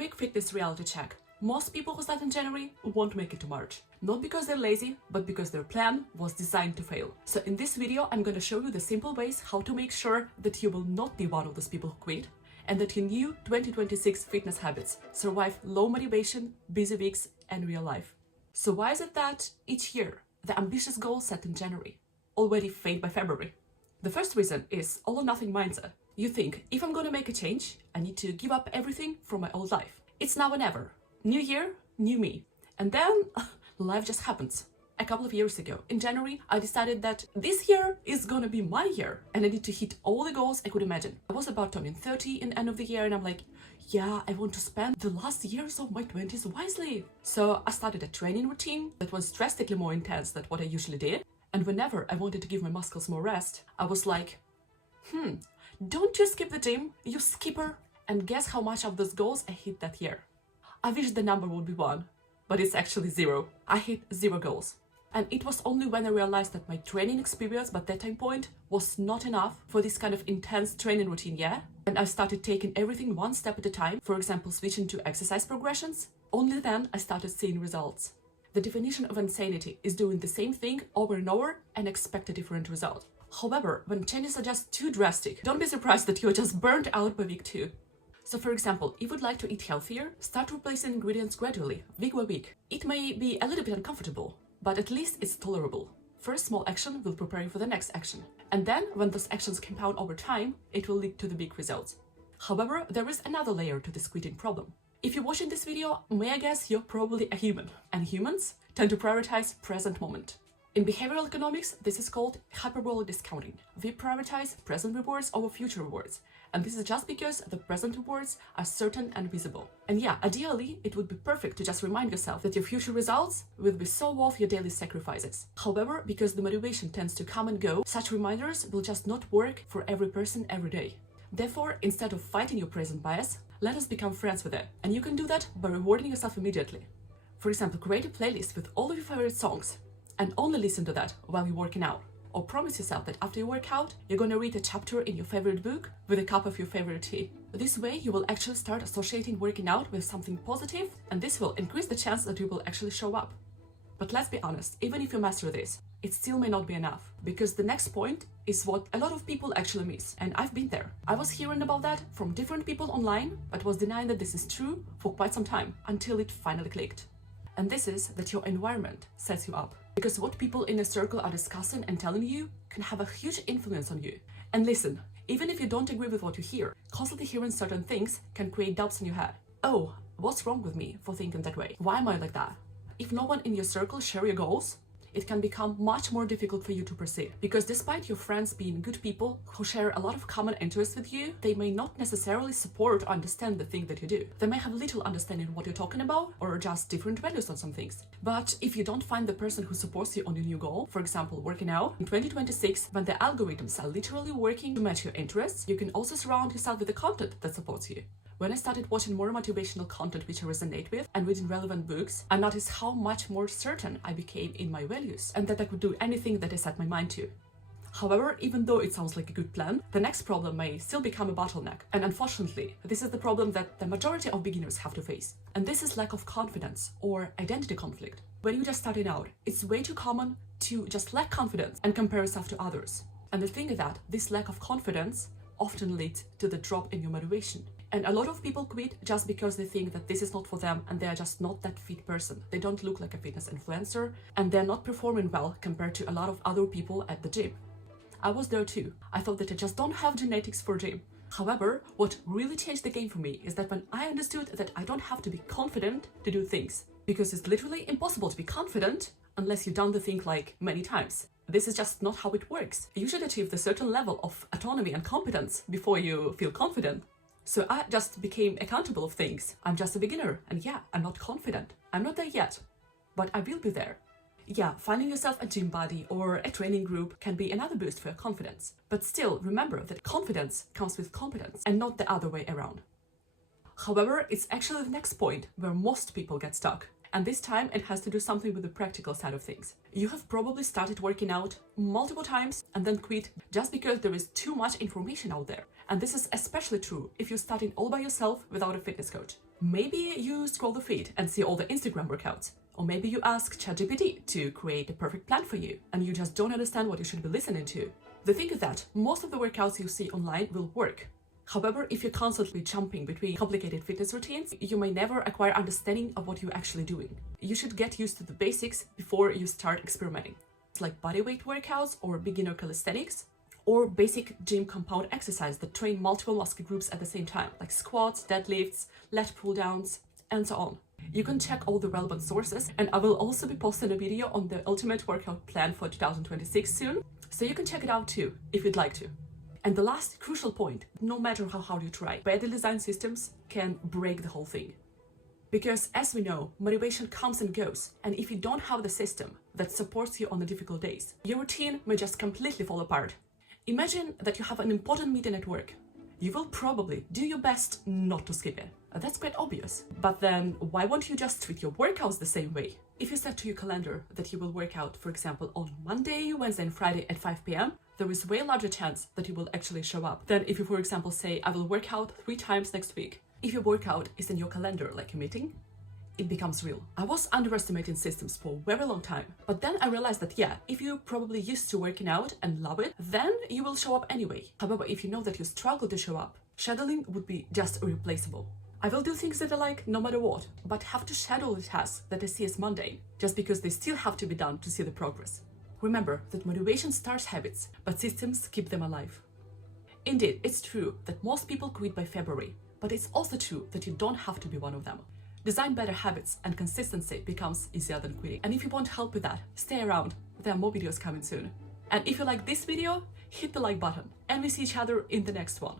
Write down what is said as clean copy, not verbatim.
Quick fitness reality check. Most people who start in January won't make it to March. Not because they're lazy, but because their plan was designed to fail. So in this video, I'm going to show you the simple ways how to make sure that you will not be one of those people who quit, and that your new 2026 fitness habits survive low motivation, busy weeks, and real life. So why is it that each year, the ambitious goals set in January already fade by February? The first reason is all or nothing mindset. You think, if I'm going to make a change, I need to give up everything from my old life. It's now or never. New year, new me. And then life just happens. A couple of years ago, in January, I decided that this year is gonna be my year and I need to hit all the goals I could imagine. I was about turning 30 in the end of the year and I'm like, yeah, I want to spend the last years of my 20s wisely. So I started a training routine that was drastically more intense than what I usually did. And whenever I wanted to give my muscles more rest, I was like, don't you skip the gym, you skipper. And guess how much of those goals I hit that year? I wish the number would be 1, but it's actually 0. I hit 0 goals. And it was only when I realized that my training experience by that time point was not enough for this kind of intense training routine, and I started taking everything one step at a time, for example, switching to exercise progressions, only then I started seeing results. The definition of insanity is doing the same thing over and over and expect a different result. However, when changes are just too drastic, don't be surprised that you're just burnt out by week 2. So for example, if you'd like to eat healthier, start replacing ingredients gradually, week by week. It may be a little bit uncomfortable, but at least it's tolerable. First small action will prepare you for the next action. And then, when those actions compound over time, it will lead to the big results. However, there is another layer to this quitting problem. If you're watching this video, may I guess you're probably a human. And humans tend to prioritize present moment. In behavioral economics, this is called hyperbolic discounting. We prioritize present rewards over future rewards. And this is just because the present rewards are certain and visible. And yeah, ideally, it would be perfect to just remind yourself that your future results will be so worth your daily sacrifices. However, because the motivation tends to come and go, such reminders will just not work for every person every day. Therefore, instead of fighting your present bias, let us become friends with it. And you can do that by rewarding yourself immediately. For example, create a playlist with all of your favorite songs and only listen to that while you're working out. Or promise yourself that after you work out, you're gonna read a chapter in your favorite book with a cup of your favorite tea. This way, you will actually start associating working out with something positive, and this will increase the chance that you will actually show up. But let's be honest, even if you master this, it still may not be enough, because the next point is what a lot of people actually miss, and I've been there. I was hearing about that from different people online, but was denying that this is true for quite some time, until it finally clicked. And this is that your environment sets you up. Because what people in a circle are discussing and telling you can have a huge influence on you. And listen, even if you don't agree with what you hear, constantly hearing certain things can create doubts in your head. Oh, what's wrong with me for thinking that way? Why am I like that? If no one in your circle share your goals, it can become much more difficult for you to proceed. Because despite your friends being good people who share a lot of common interests with you, they may not necessarily support or understand the thing that you do. They may have little understanding of what you're talking about, or just different values on some things. But if you don't find the person who supports you on your new goal, for example, working out, in 2026, when the algorithms are literally working to match your interests, you can also surround yourself with the content that supports you. When I started watching more motivational content which I resonate with and reading relevant books, I noticed how much more certain I became in my values and that I could do anything that I set my mind to. However, even though it sounds like a good plan, the next problem may still become a bottleneck. And unfortunately, this is the problem that the majority of beginners have to face. And this is lack of confidence or identity conflict. When you're just starting out, it's way too common to just lack confidence and compare yourself to others. And the thing is that this lack of confidence often leads to the drop in your motivation. And a lot of people quit just because they think that this is not for them and they are just not that fit person. They don't look like a fitness influencer and they're not performing well compared to a lot of other people at the gym. I was there too. I thought that I just don't have genetics for gym. However, what really changed the game for me is that when I understood that I don't have to be confident to do things, because it's literally impossible to be confident unless you've done the thing like many times. This is just not how it works. You should achieve the certain level of autonomy and competence before you feel confident. So I just became accountable of things. I'm just a beginner, and yeah, I'm not confident. I'm not there yet, but I will be there. Yeah, finding yourself a gym buddy or a training group can be another boost for your confidence. But still, remember that confidence comes with competence and not the other way around. However, it's actually the next point where most people get stuck. And this time it has to do something with the practical side of things. You have probably started working out multiple times and then quit just because there is too much information out there. And this is especially true if you're starting all by yourself without a fitness coach. Maybe you scroll the feed and see all the Instagram workouts. Or maybe you ask ChatGPT to create a perfect plan for you and you just don't understand what you should be listening to. The thing is that most of the workouts you see online will work. However, if you're constantly jumping between complicated fitness routines, you may never acquire understanding of what you're actually doing. You should get used to the basics before you start experimenting. It's like bodyweight workouts or beginner calisthenics, or basic gym compound exercise that train multiple muscle groups at the same time, like squats, deadlifts, lat pull downs, and so on. You can check all the relevant sources, and I will also be posting a video on the ultimate workout plan for 2026 soon, so you can check it out too, if you'd like to. And the last crucial point, no matter how hard you try, badly designed systems can break the whole thing. Because as we know, motivation comes and goes, and if you don't have the system that supports you on the difficult days, your routine may just completely fall apart. Imagine that you have an important meeting at work. You will probably do your best not to skip it. That's quite obvious. But then why won't you just treat your workouts the same way? If you set to your calendar that you will work out, for example, on Monday, Wednesday and Friday at 5 p.m, there is way larger chance that you will actually show up than if you, for example, say, I will work out 3 times next week. If your workout is in your calendar like a meeting, it becomes real. I was underestimating systems for a very long time, but then I realized that yeah, if you're probably used to working out and love it, then you will show up anyway. However, if you know that you struggle to show up, scheduling would be just irreplaceable. I will do things that I like no matter what, but have to schedule the tasks that I see as mundane, just because they still have to be done to see the progress. Remember that motivation starts habits, but systems keep them alive. Indeed, it's true that most people quit by February, but it's also true that you don't have to be one of them. Design better habits and consistency becomes easier than quitting. And if you want help with that, stay around. There are more videos coming soon. And if you like this video, hit the like button and we see each other in the next one.